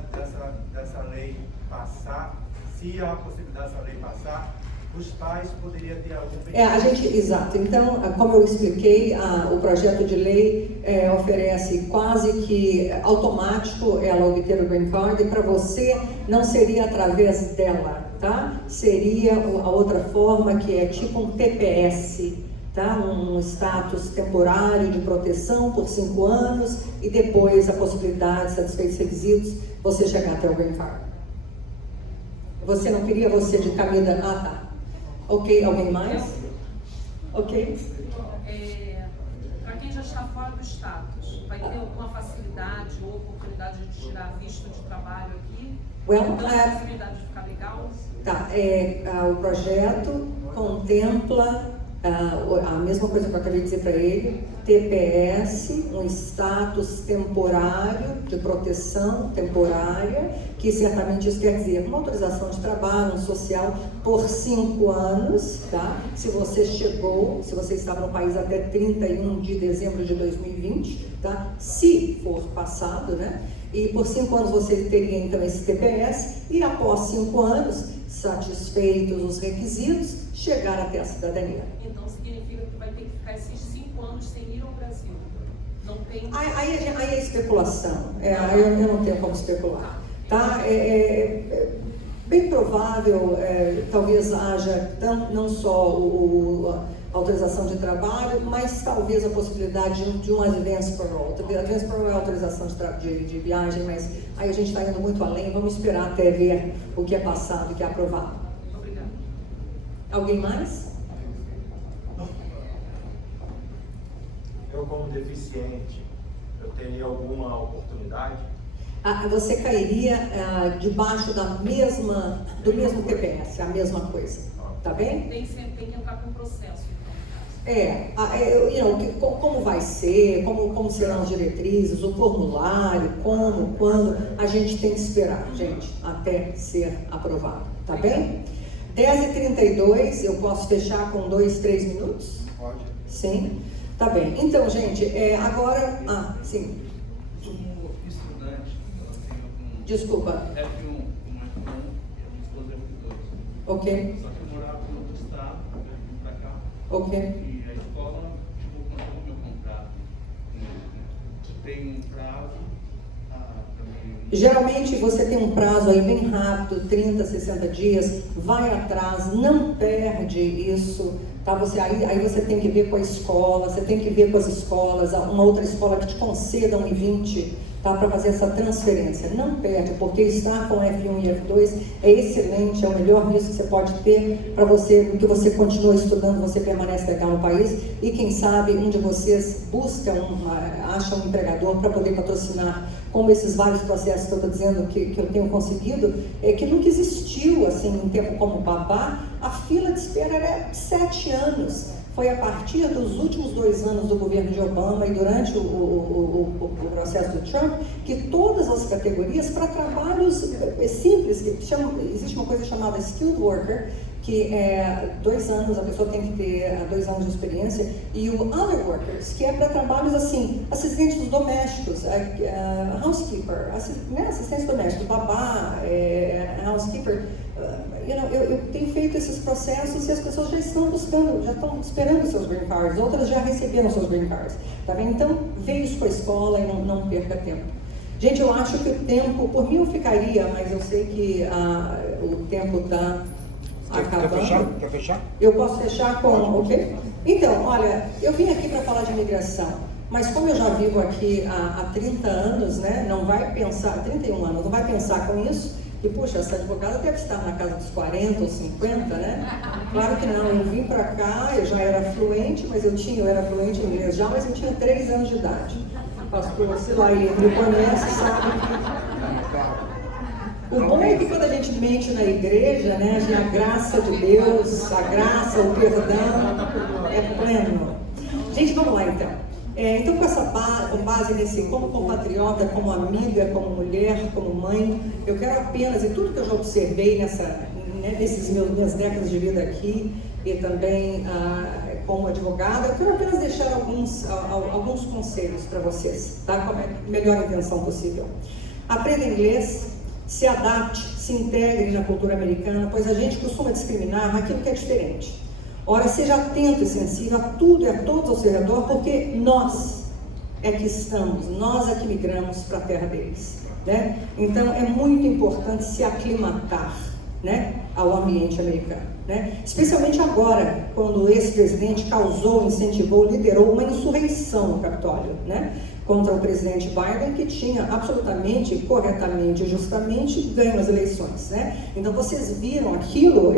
dessa lei passar, se a possibilidade dessa lei passar, os pais poderiam ter algum benefício? Exato. Então, como eu expliquei, o projeto de lei oferece quase que automático ela obter o green card, e para você não seria através dela, tá? Seria a outra forma, que é tipo um TPS, tá? Um status temporário de proteção por 5 anos, e depois a possibilidade, satisfeitos os requisitos, você chegar até o green card. Você não queria você de Camila? Ah, tá. Ok, alguém mais? Ok. Para quem já está fora do status, vai ter alguma facilidade ou oportunidade de tirar visto de trabalho aqui? Well, possibilidade de ficar legal? Tá, o projeto contempla A mesma coisa que eu acabei de dizer para ele, TPS, um status temporário, de proteção temporária, que certamente isso quer dizer uma autorização de trabalho, um social, por 5 anos, tá? Se você estava no país até 31 de dezembro de 2020, tá? Se for passado, né? E por 5 anos você teria então esse TPS, e após 5 anos, satisfeitos os requisitos, chegar até a cidadania. Então significa que vai ter que ficar esses 5 anos sem ir ao Brasil. Não tem. Aí é especulação. Aí eu não tenho como especular. Tá? Bem provável, talvez haja não só a autorização de trabalho, mas talvez a possibilidade de um advance parole. Advance parole é a autorização de viagem, mas aí a gente está indo muito além. Vamos esperar até ver o que é passado, o que é aprovado. Obrigada. Alguém mais? Eu, como deficiente, eu teria alguma oportunidade? Você cairia debaixo do mesmo TPS, a mesma coisa, tá bem? Tem que entrar com o processo, Como vai ser, como serão as diretrizes, o formulário, quando, a gente tem que esperar, gente, até ser aprovado, tá bem? 10h32, eu posso fechar com 2, 3 minutos? Pode. Sim? Tá bem. Então, gente, agora... sim. Como estudante, eu tenho Desculpa. F1, e a minha esposa é F2. Ok. Só que eu morava em outro estado, eu vim pra cá. Ok. E a escola, cancelou meu contrato com eles, né? Tem um prazo também. Geralmente você tem um prazo aí bem rápido, 30, 60 dias, vai atrás, não perde isso, tá? Aí você tem que ver com a escola, você tem que ver com as escolas, uma outra escola que te conceda um I-20, tá? Para fazer essa transferência. Não perde, porque estar com F1 e F2 é excelente, é o melhor risco que você pode ter para você, que você continua estudando, você permanece legal no país e quem sabe um de vocês acha um empregador para poder patrocinar, como esses vários processos que eu estou dizendo que eu tenho conseguido, que nunca existiu assim um tempo como babá. A fila de espera era 7 anos. Foi a partir dos últimos 2 anos do governo de Obama e durante o processo do Trump que todas as categorias para trabalhos simples, existe uma coisa chamada skilled worker, que é 2 anos, a pessoa tem que ter 2 anos de experiência, e o other workers, que é para trabalhos assim, assistentes domésticos, housekeeper, assistentes domésticos, babá, housekeeper. Eu tenho feito esses processos e as pessoas já estão esperando seus green cards, outras já receberam seus green cards, tá vendo? Então, veja isso com a escola e não perca tempo. Gente, eu acho que o tempo, por mim eu ficaria, mas eu sei que o tempo está acabando. Quer fechar? Eu posso fechar com, ok? Então, olha, eu vim aqui para falar de imigração, mas como eu já vivo aqui há 30 anos, né, não vai pensar, 31 anos, não vai pensar com isso, que, puxa, essa advogada deve estar na casa dos 40 ou 50, né? Claro que não, eu vim para cá, eu já era fluente, mas eu era fluente em inglês já, mas eu tinha 3 anos de idade. O pastor Silaí me conhece, sabe? O bom é que quando a gente mente na igreja, né, a graça de Deus, a graça, o perdão é pleno. Gente, vamos lá então. Então, com base nesse, como compatriota, como amiga, como mulher, como mãe, eu quero apenas, e tudo que eu já observei nesses minhas décadas de vida aqui, e também como advogada, eu quero apenas deixar alguns conselhos para vocês, tá? Com a melhor intenção possível. Aprenda inglês, se adapte, se integre na cultura americana, pois a gente costuma discriminar aquilo que é diferente. Ora, seja atento e sensível a tudo e a todos ao seu redor, porque nós é que migramos para a terra deles, né? Então, é muito importante se aclimatar, né, ao ambiente americano, né? Especialmente agora, quando o ex-presidente incentivou, liderou uma insurreição no Capitólio, né, contra o presidente Biden, que tinha absolutamente, corretamente e justamente ganho as eleições, né? Então vocês viram aquilo,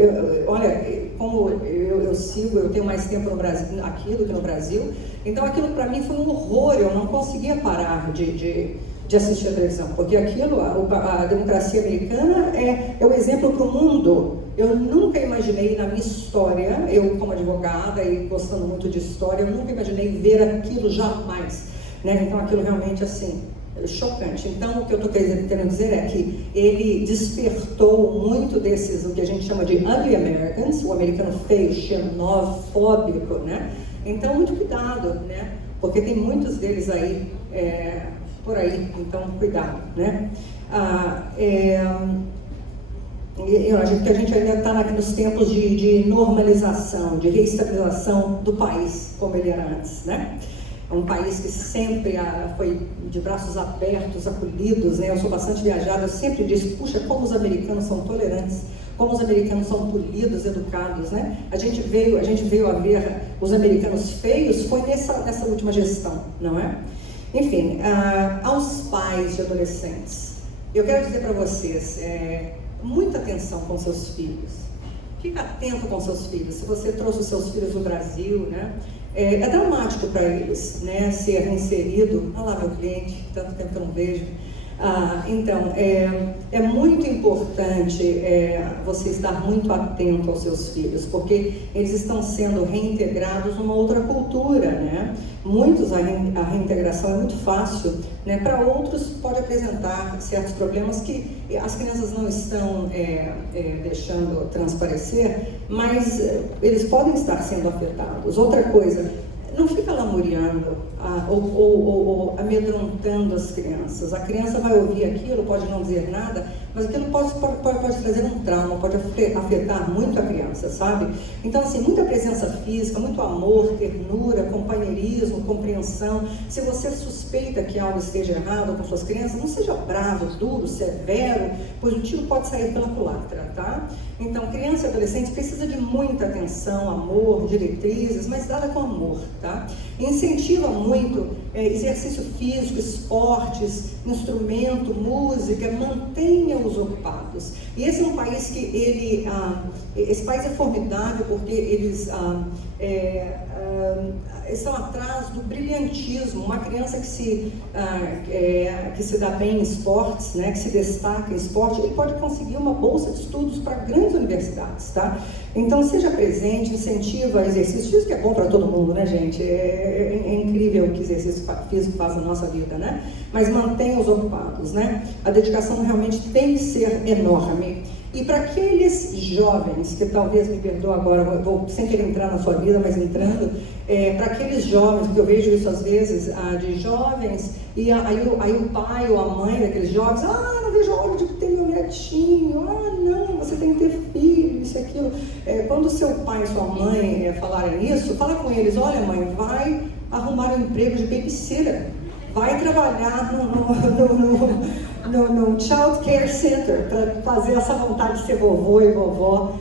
olha, como eu tenho mais tempo no Brasil aqui do que no Brasil, então aquilo para mim foi um horror, eu não conseguia parar de assistir a televisão, porque aquilo, a democracia americana é o exemplo para o mundo Eu nunca imaginei na minha história, eu como advogada e gostando muito de história, eu nunca imaginei ver aquilo jamais, né? Então aquilo realmente assim, chocante. Então o que eu estou querendo dizer é que ele despertou muito desses, o que a gente chama de ugly Americans, o americano feio, xenofóbico, né? Então muito cuidado, né? Porque tem muitos deles aí, por aí, então cuidado, né? Eu acho que a gente ainda está nos tempos de normalização, de reestabilização do país como ele era antes, né? É um país que sempre foi de braços abertos, acolhidos, né? Eu sou bastante viajada, eu sempre disse, puxa, como os americanos são tolerantes, como os americanos são polidos, educados, né? A gente veio a ver os americanos feios, foi nessa última gestão, não é? Enfim, aos pais de adolescentes, eu quero dizer para vocês, muita atenção com seus filhos. Fica atento com seus filhos. Se você trouxe os seus filhos do Brasil, né? É dramático para eles, né? Ser inserido. Olha lá, meu cliente, tanto tempo que eu não vejo. Então, é muito importante você estar muito atento aos seus filhos, porque eles estão sendo reintegrados numa outra cultura, né? Muitos, a reintegração é muito fácil, né? Para outros pode apresentar certos problemas que as crianças não estão deixando transparecer, mas eles podem estar sendo afetados. Outra coisa, não fica lamuriando ou amedrontando as crianças. A criança vai ouvir aquilo, pode não dizer nada, mas aquilo pode trazer um trauma, pode afetar muito a criança, sabe? Então, assim, muita presença física, muito amor, ternura, companheirismo, compreensão. Se você suspeita que algo esteja errado com suas crianças, não seja bravo, duro, severo, pois o tiro pode sair pela culatra, tá? Então, criança e adolescente precisa de muita atenção, amor, diretrizes, mas dada com amor, tá? Incentiva muito exercício físico, esportes, instrumento, música, mantenha-os ocupados. E esse é um país que esse país é formidável porque eles estão atrás do brilhantismo. Uma criança que se dá bem em esportes, né, que se destaca em esporte, ele pode conseguir uma bolsa de estudos para grandes universidades, tá? Então seja presente, incentiva exercício físico, que é bom para todo mundo, né, gente? É incrível o que exercício físico faz na nossa vida, né? Mas mantenha-os ocupados, né? A dedicação realmente tem que ser enorme. E para aqueles jovens, que talvez me perdoe agora, vou sem querer entrar na sua vida, mas entrando, para aqueles jovens, porque eu vejo isso às vezes, de jovens, e aí o pai ou a mãe daqueles jovens, não vejo a hora de ter meu netinho, não, você tem que ter filho, isso e aquilo. Quando seu pai e sua mãe falarem isso, fala com eles, olha mãe, vai arrumar um emprego de babysitter, vai trabalhar no Child Care Center para fazer essa vontade de ser vovô e vovó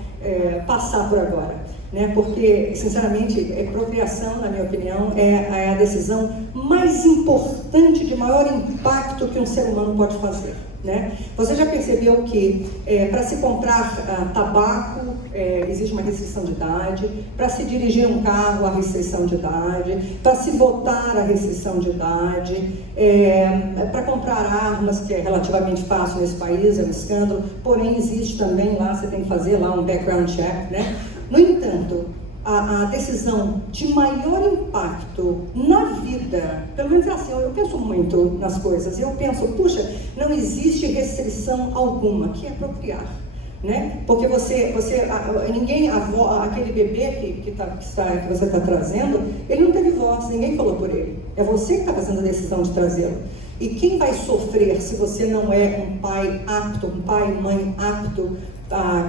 passar por agora, né? Porque, sinceramente, procriação, na minha opinião, é a decisão mais importante, de maior impacto que um ser humano pode fazer, né? Você já percebeu que para se comprar tabaco existe uma restrição de idade, para se dirigir um carro a restrição de idade, para se votar a restrição de idade, para comprar armas, que é relativamente fácil nesse país, é um escândalo, porém existe também lá, você tem que fazer lá um background check, né? No entanto, a decisão de maior impacto na vida, pelo menos é assim, eu penso muito nas coisas, eu penso, puxa, não existe restrição alguma, que é procriar, né? Porque aquele bebê que você está trazendo, ele não teve voz, ninguém falou por ele, é você que está fazendo a decisão de trazê-lo. E quem vai sofrer se você não é um pai apto, um pai e mãe apto,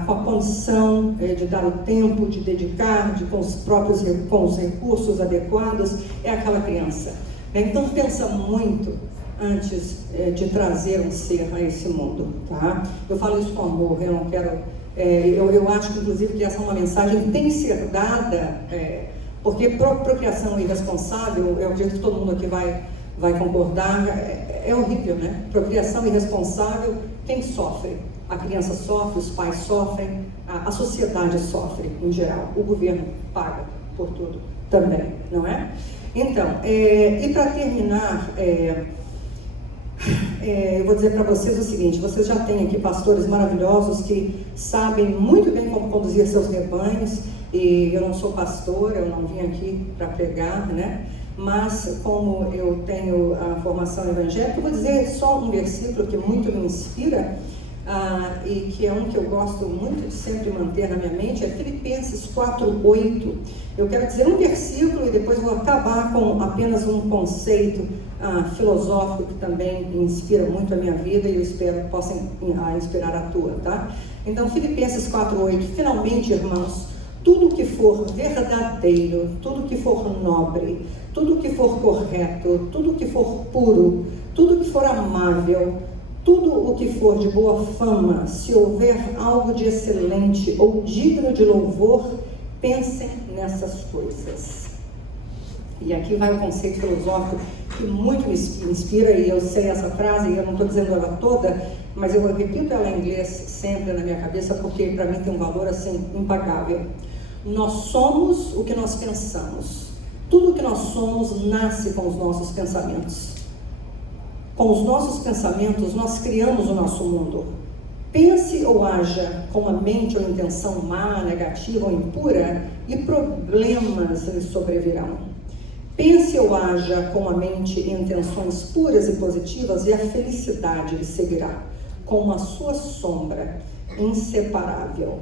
com a condição de dar o tempo, de dedicar, com os recursos adequados, é aquela criança. Então pensa muito antes de trazer um ser a esse mundo, tá? Eu falo isso com amor, eu não quero... eu acho, inclusive, que essa é uma mensagem que tem que ser dada, porque procriação irresponsável, eu acredito que todo mundo aqui vai concordar, é horrível, né? Procriação irresponsável, quem sofre? A criança sofre, os pais sofrem, a sociedade sofre em geral, o governo paga por tudo também, não é? Então, e para terminar, eu vou dizer para vocês o seguinte: vocês já têm aqui pastores maravilhosos que sabem muito bem como conduzir seus rebanhos, e eu não sou pastor, eu não vim aqui para pregar, né? Mas como eu tenho a formação evangélica, eu vou dizer só um versículo que muito me inspira, e que é um que eu gosto muito de sempre manter na minha mente, é Filipenses 4:8. Eu quero dizer um versículo e depois vou acabar com apenas um conceito filosófico que também inspira muito a minha vida e eu espero que possa inspirar a tua, tá? Então, Filipenses 4:8. Finalmente, irmãos, tudo que for verdadeiro, tudo que for nobre, tudo que for correto, tudo que for puro, tudo que for amável, tudo o que for de boa fama, se houver algo de excelente ou digno de louvor, pensem nessas coisas. E aqui vai o conceito filosófico que muito me inspira, e eu sei essa frase, e eu não estou dizendo ela toda, mas eu repito ela em inglês sempre na minha cabeça, porque para mim tem um valor assim impagável. Nós somos o que nós pensamos. Tudo o que nós somos nasce com os nossos pensamentos. Com os nossos pensamentos, nós criamos o nosso mundo. Pense ou haja com a mente ou intenção má, negativa ou impura, e problemas lhe sobrevirão. Pense ou haja com a mente e intenções puras e positivas, e a felicidade lhe seguirá, como a sua sombra inseparável.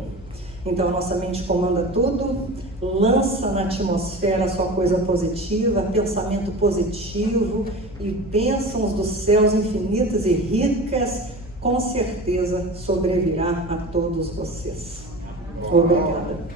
Então a nossa mente comanda tudo, lança na atmosfera só coisa positiva, pensamento positivo e bênçãos dos céus infinitas e ricas, com certeza sobrevirá a todos vocês. Obrigada.